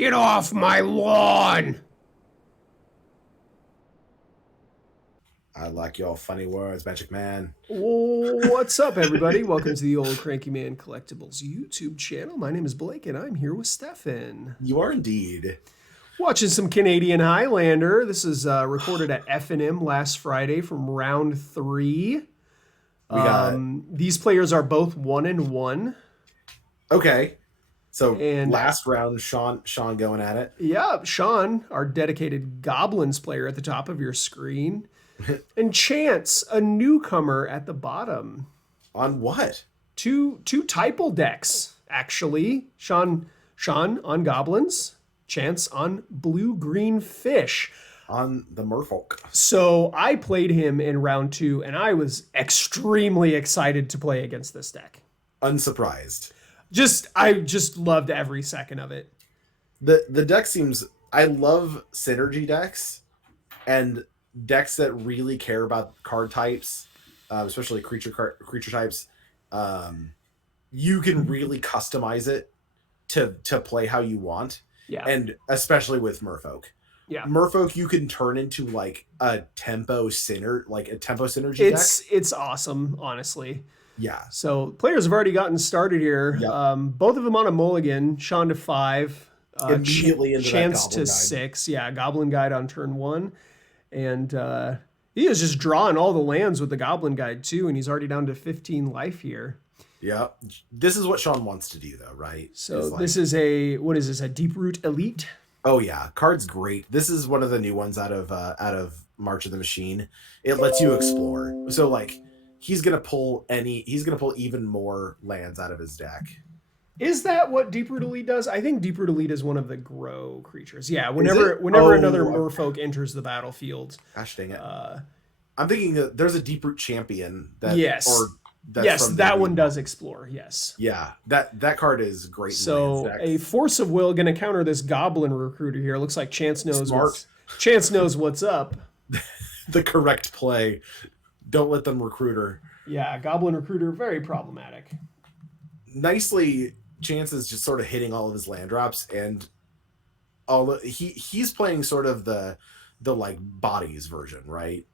Get off my lawn! I like your funny words, Magic Man. What's up, everybody? Welcome to the Old Cranky Man Collectibles YouTube channel. My name is Blake, and I'm here with Stefan. You are indeed. Watching some Canadian Highlander. This is recorded at F&M last Friday from round 3. We got These players are both 1-1. okay. So And last round, Sean going at it. yeah, Sean, our dedicated Goblins player at the top of your screen. And Chance, a newcomer at the bottom. On what? Two typal decks, actually. Sean on Goblins, Chance on blue-green fish. On the Merfolk. So I played him in round 2, and I was extremely excited to play against this deck. Unsurprised. I just loved every second of it. The deck seems. I love synergy decks and decks that really care about card types, especially creature types. You can really customize it to play how you want. Yeah. And especially with Merfolk. Yeah. Merfolk you can turn into like a tempo synergy deck. It's awesome, honestly. Yeah. So players have already gotten started here. Yep. Both of them on a mulligan. Sean to 5. Immediately into Chance that to Goblin Guide. 6. Yeah, Goblin Guide on turn 1. And he is just drawing all the lands with the Goblin Guide too, and he's already down to 15 life here. Yeah. This is what Sean wants to do though, right? So this is a Deep Root Elite? Oh yeah, card's great. This is one of the new ones out of March of the Machine. It lets you explore. So like he's gonna pull even more lands out of his deck. Is that what Deep Root Elite does? I think Deep Root Elite is one of the grow creatures. Yeah, whenever another Merfolk enters the battlefield. Gosh dang it. I'm thinking that there's a Deep Root champion that that one does explore. Yes. Yeah, that card is great. So a Force of Will going to counter this Goblin Recruiter here. Looks like Chance knows what's up. The correct play. Don't let them recruiter. Yeah, Goblin Recruiter, very problematic. Nicely, Chance is just sort of hitting all of his land drops, and he's playing sort of the like bodies version, right?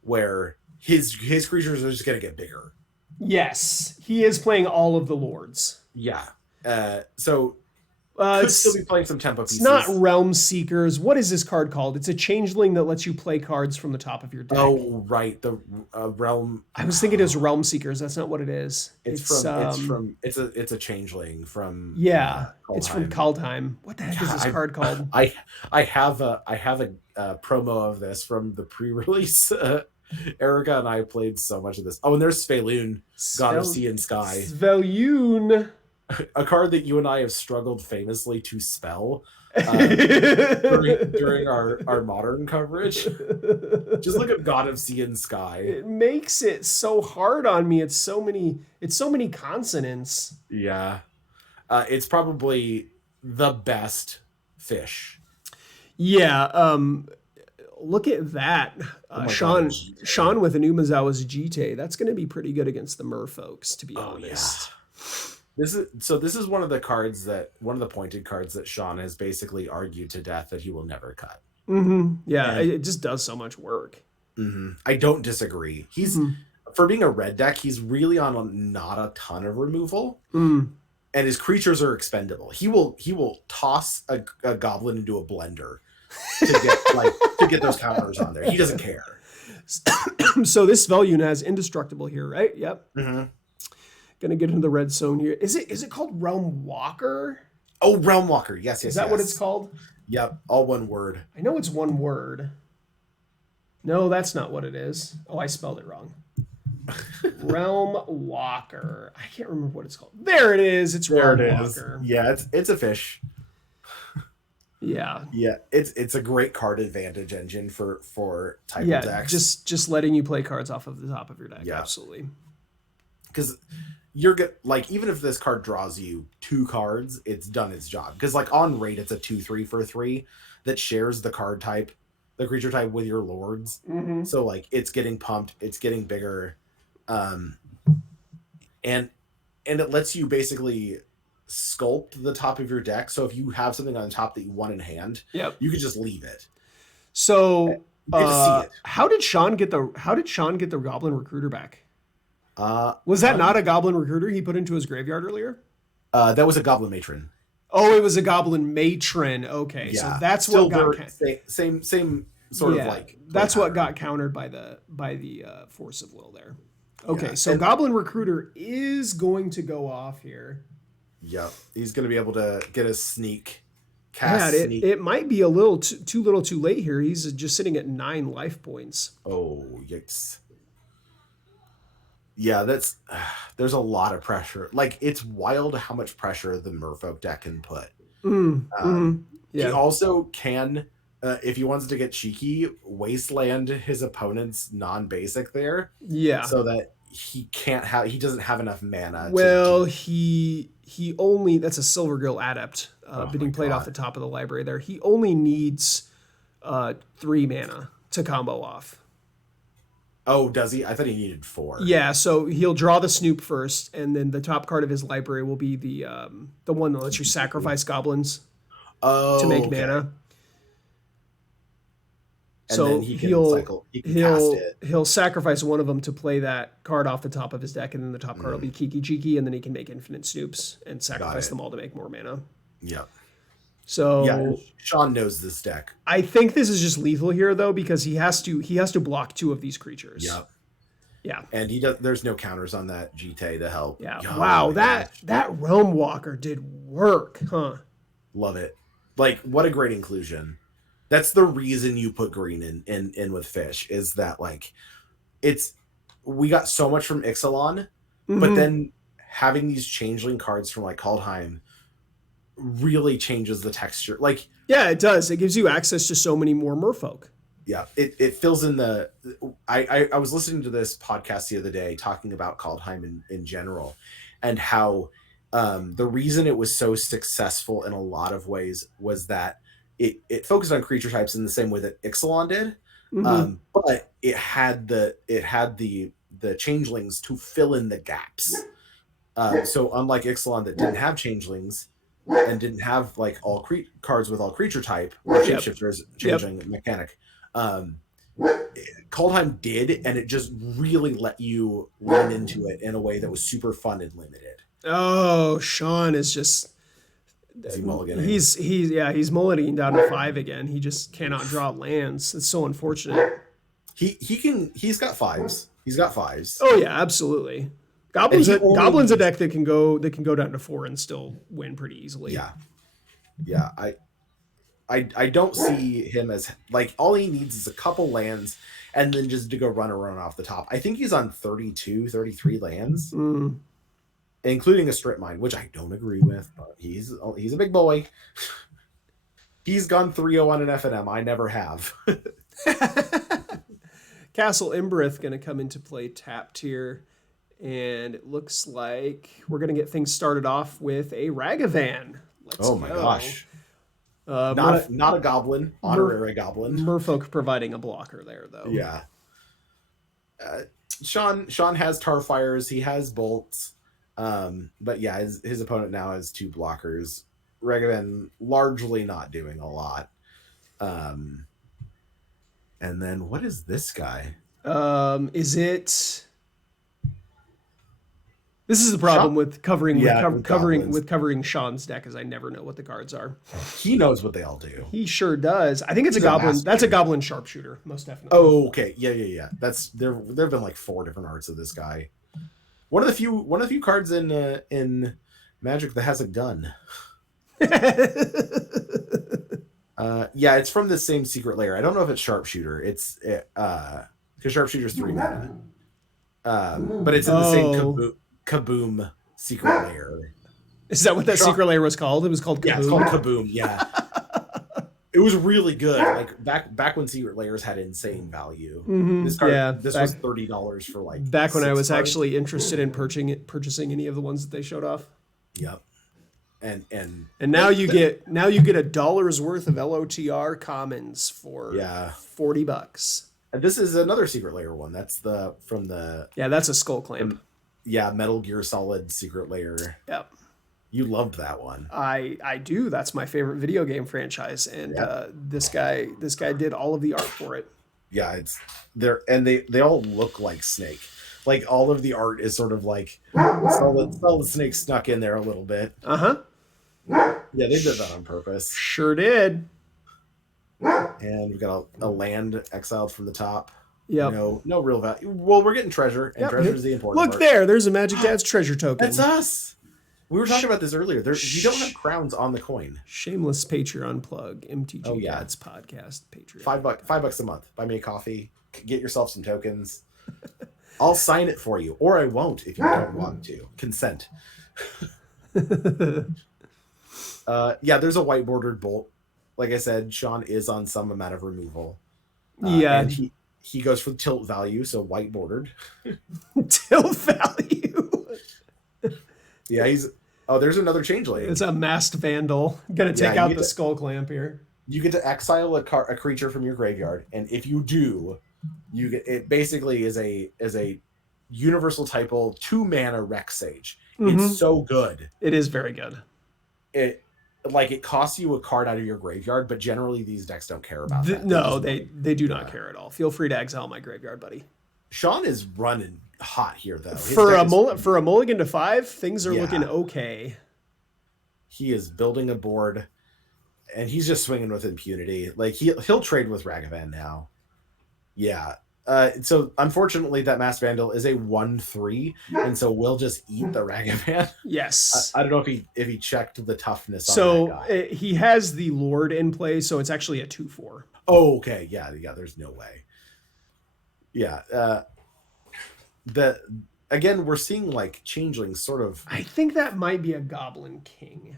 Where his creatures are just gonna get bigger. Yes, he is playing all of the lords. Yeah. So could still be playing some tempo pieces. It's not Realm Seekers. What is this card called? It's a changeling that lets you play cards from the top of your deck. Oh, right. The Realm. I was thinking it was Realm Seekers. That's not what it is. It's a changeling from. Yeah, it's from Kaldheim. What the heck is this card called? I have a promo of this from the pre-release. Erica and I played so much of this. Oh, and there's Svelune, God of Sea and Sky. Svelune. A card that you and I have struggled famously to spell during our modern coverage. Just look at God of Sea and Sky. It makes it so hard on me. It's so many consonants. Yeah. It's probably the best fish. Yeah. Look at that. Sean with an Umezawa's Jite. That's going to be pretty good against the Merfolks, to be honest. Yeah. This is one of the pointed cards that Sean has basically argued to death that he will never cut. Mm-hmm. Yeah, it just does so much work. Mm-hmm. I don't disagree. He's for being a red deck, he's really on not a ton of removal, and his creatures are expendable. He will toss a goblin into a blender to get those counters on there. He doesn't care. So this Svelune has indestructible here, right? Yep. Mm-hmm. Gonna get into the red zone here. Is it called Realm Walker? Oh, Realm Walker. Yes. Is that what it's called? Yep. All one word. I know it's one word. No, that's not what it is. Oh, I spelled it wrong. Realm Walker. I can't remember what it's called. There it is. It's Realm Walker. Yeah, it's a fish. Yeah. Yeah, it's a great card advantage engine for type of decks. Just letting you play cards off of the top of your deck. Yeah. Absolutely. Because you're good. Like even if this card draws you 2 cards, it's done its job. Because like on rate, it's a 2/3 for 3 that shares the card type, the creature type with your lords. Mm-hmm. So like it's getting pumped, it's getting bigger, and it lets you basically sculpt the top of your deck. So if you have something on the top that you want in hand, Yep. you could just leave it. So You get to see it. how did Sean get the Goblin Recruiter back? Was that Um, not a Goblin Recruiter he put into his graveyard earlier? that was a Goblin Matron. Oh, it was a Goblin Matron. Okay, so that's Still what got same sort of like. That's what pattern. got countered by the Force of Will there. Okay, Yeah, so and- Goblin Recruiter is going to go off here. Yep, he's going to be able to get a sneak. Yeah, Cast sneak. it might be a little too little too late here. He's just sitting at 9 life points. Oh, yikes. Yeah, there's a lot of pressure. Like, it's wild how much pressure the Merfolk deck can put. Yeah. He also can, if he wants to get cheeky, wasteland his opponent's non-basic there. Yeah. So that he doesn't have enough mana. Well, he only, that's a Silver Gill Adept being my played God. off the top of the library there. He only needs 3 mana to combo off. Oh, does he? I thought he needed 4. Yeah, so he'll draw the Snoop first, and then the top card of his library will be the one that lets you sacrifice goblins to make mana. And So then he can cast it. he'll sacrifice one of them to play that card off the top of his deck, and then the top card will be Kiki Cheeky, and then he can make infinite Snoops and sacrifice them all to make more mana. Yeah. So Yeah, Sean knows this deck. I think this is just lethal here though, because he has to block 2 of these creatures. Yep. Yeah. And there's no counters on that GT to help. Yeah. Oh, wow, my that gosh. Realm Walker did work, huh? Love it. Like, what a great inclusion. That's the reason you put green in with fish, is that like we got so much from Ixalan, but then having these changeling cards from like Kaldheim really changes the texture. Like, yeah, it does. It gives you access to so many more Merfolk. yeah, it fills in the. I was listening to this podcast the other day talking about Kaldheim in general, and how the reason it was so successful in a lot of ways was that it focused on creature types in the same way that Ixalan did, but it had the changelings to fill in the gaps. So unlike Ixalan that didn't have changelings and didn't have like all cards with all creature type or shapeshifters changing mechanic, Kaldheim did, and it just really let you lean into it in a way that was super fun and limited. Oh, Sean is just. Is he mulliganing? He's mulliganing down to 5 again. He just cannot draw lands. It's so unfortunate. He's got 5s. He's got 5s. Oh yeah, absolutely. Goblins a deck that can go down to 4 and still win pretty easily. Yeah. I don't see him as like, all he needs is a couple lands and then just to go run off the top. I think he's on 32, 33 lands. Including a strip mine, which I don't agree with, but he's a big boy. He's gone 3-0 on an FNM. I never have. Castle Imbrith going to come into play tapped here, and it looks like we're going to get things started off with a Ragavan. Let's my go. gosh. Not a goblin, honorary goblin. Merfolk providing a blocker there, though. Yeah. Sean has Tarfires. He has bolts. But yeah, his opponent now has 2 blockers. Ragavan largely not doing a lot. And then what is this guy? Is it? This is the problem with covering Sean's deck, is I never know what the cards are. He knows what they all do. He sure does. I think it's a goblin. That's a goblin sharpshooter, most definitely. Oh, okay. Yeah. That's there've been like 4 different arts of this guy. One of the few cards in Magic that has a gun. Yeah, it's from the same secret layer. I don't know if it's sharpshooter. It's because sharpshooter's 3 mana. But it's in the same kaboom secret layer. Is that what that secret layer was called? It was called Kaboom. Yeah, it's called Kaboom. Yeah. It was really good. Like back when secret layers had insane value. This card, was $30 for like. Back when I was actually interested in purchasing any of the ones that they showed off. Yep. And now you get $1 worth of LOTR commons for $40. And this is another secret layer one. That's that's a Skull Clamp. Metal Gear Solid secret layer. Yep. You loved that one. I do. That's my favorite video game franchise, and Yeah. this guy did all of the art for it. Yeah, it's there, and they all look like Snake. Like all of the art is sort of like Solid Snake snuck in there a little bit. Uh-huh. Yeah, they did that on purpose. Sure did. And we've got a land exiled from the top. Yep. No real value. Well, we're getting treasure, and treasure is the important Look part. there. There's a Magic Dad's treasure token. That's us. We were talking about this earlier. You don't have crowns on the coin. Shameless Patreon plug. MTG Oh, yeah. Dad's podcast Patreon. $5 a month. Buy me a coffee. Get yourself some tokens. I'll sign it for you, or I won't if you don't want to. Consent. Yeah, there's a white bordered bolt. Like I said, Sean is on some amount of removal. Yeah. And he goes for the tilt value, so white bordered. Tilt value. Yeah, there's another changeling. It's a masked vandal. Gonna take out the skull clamp here. You get to exile a creature from your graveyard, and if you do, you get it. Basically, is a universal typal 2-mana Rex Sage. It's so good. It is very good. It costs you a card out of your graveyard, but generally these decks don't care about that. No, they do not care at all. Feel free to exile my graveyard, buddy. Sean is running hot here, though. For a mulligan to 5, things are looking okay. He is building a board, and he's just swinging with impunity. Like he'll trade with Ragavan now. Yeah. So unfortunately, that Mass Vandal is a 1/3, and so we'll just eat the Ragavan. Yes. I don't know if he checked the toughness. So on that guy. He has the Lord in play, so it's actually a 2/4. Oh, okay. Yeah. There's no way. Yeah. Again, we're seeing like changelings sort of. I think that might be a Goblin King.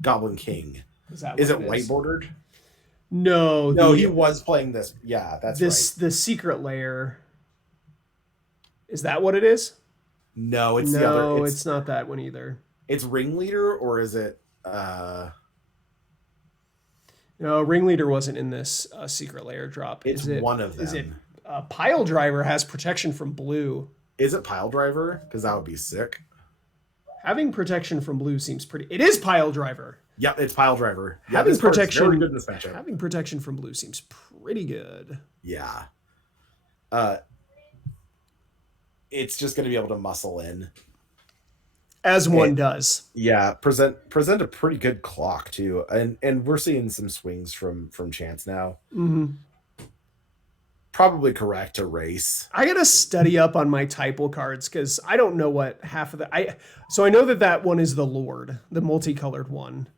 Goblin King. Is it white bordered? No, he was playing this. Yeah, that's right. The secret lair. Is that what it is? No, it's the other. No, it's not that one either. It's Ringleader, or is it? No, Ringleader wasn't in this secret lair drop. It's one of them. Is it Pile Driver has protection from blue? Is it Pile Driver? Because that would be sick. Having protection from blue seems pretty. It is Pile Driver. Yep, it's Pile Driver. Yeah, having protection. Very good in this matchup. Having protection from blue seems pretty good. Yeah. It's just going to be able to muscle in, as one does. Yeah, present a pretty good clock too, and we're seeing some swings from Chance now. Mm-hmm. Probably correct to race. I gotta study up on my typal cards because I don't know what half of the So I know that one is the Lord, the multicolored one,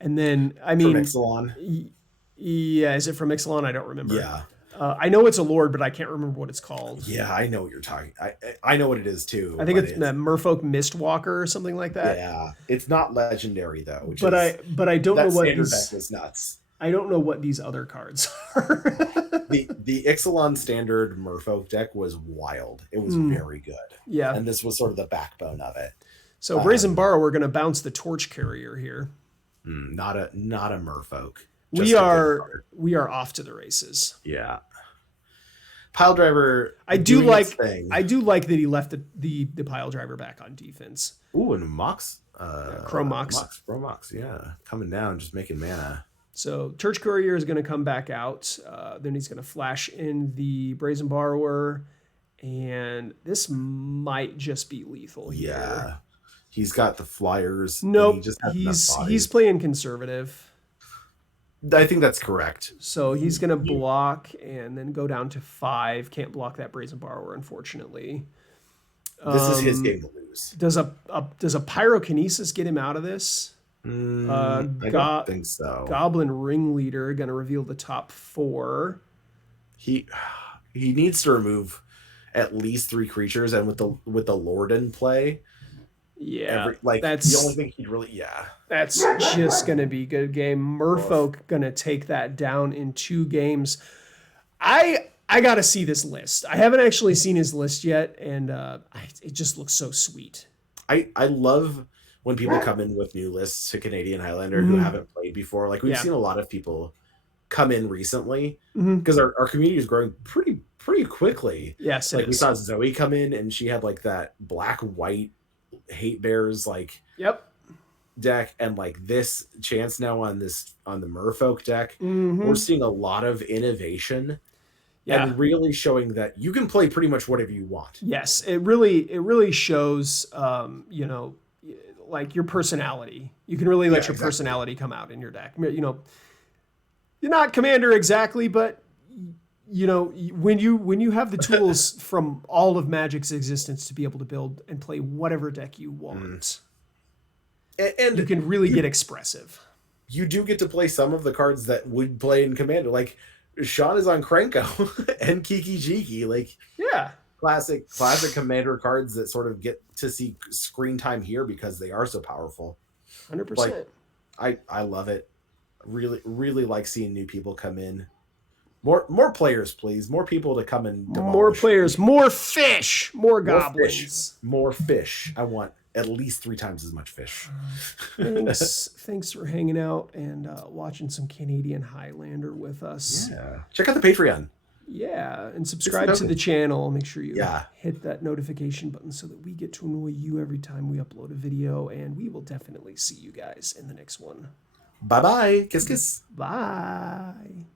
and then from Ixalan. Yeah, is it from Ixalan? I don't remember. Yeah. I know it's a Lord, but I can't remember what it's called. Yeah, I know what you're talking. I know what it is too. I think it's Merfolk Mistwalker or something like that. Yeah, it's not legendary though. But I don't know what standard deck was nuts. I don't know what these other cards are. the Ixalan standard Merfolk deck was wild. It was very good. Yeah, and this was sort of the backbone of it. So Brazen Borrow, we're going to bounce the Torch Carrier here. Not a Merfolk. We are off to the races. Yeah. Pile Driver. I do like that he left the Pile Driver back on defense. Ooh, and Chrome Mox, yeah, coming down, just making mana. So Torch Courier is going to come back out. Then he's going to flash in the Brazen Borrower, and this might just be lethal here. Yeah, he's got the flyers. Nope, he's playing conservative. I think that's correct. So he's going to block and then go down to 5. Can't block that Brazen Borrower, unfortunately. This is his game to lose. Does a Pyrokinesis get him out of this? I don't think so. Goblin Ringleader going to reveal the top 4. He needs to remove at least 3 creatures, and with the Lord in play, that's the only thing he'd really. Yeah, that's just going to be good game. Merfolk going to take that down in 2 games. I got to see this list. I haven't actually seen his list yet, and it just looks so sweet. I love when people come in with new lists to Canadian Highlander who haven't played before. Like we've seen a lot of people come in recently because our community is growing pretty quickly. Yes, like we saw Zoe come in and she had like that black white hate bears. Like, yep. deck and like this chance now on the Merfolk deck, we're Mm-hmm. seeing a lot of innovation Yeah. and really showing that you can play pretty much whatever you want. Yes, it really shows, like your personality. You can really let Yeah, your exactly. personality come out in your deck. You're not commander exactly, but when you have the tools from all of Magic's existence to be able to build and play whatever deck you Mm. want, you And can really get expressive. you do get to play some of the cards that would play in Commander. Like Sean is on Krenko and Kiki Jiki, like Yeah, classic Commander cards that sort of get to see screen time here because they are so powerful. one hundred Like percent. I love it. Really like seeing new people come in. More players, please. More people to come and More demolish. players, more fish, more More fish. goblins. More fish. I want at least 3 times as much fish. Thanks for hanging out and watching some Canadian Highlander with us. Yeah. Check out the Patreon. Yeah, and It's subscribe to the channel. Make sure you Yeah. hit that notification button so that we get to annoy you every time we upload a video. And we will definitely see you guys in the next one. Bye bye. Kiss kiss. Bye.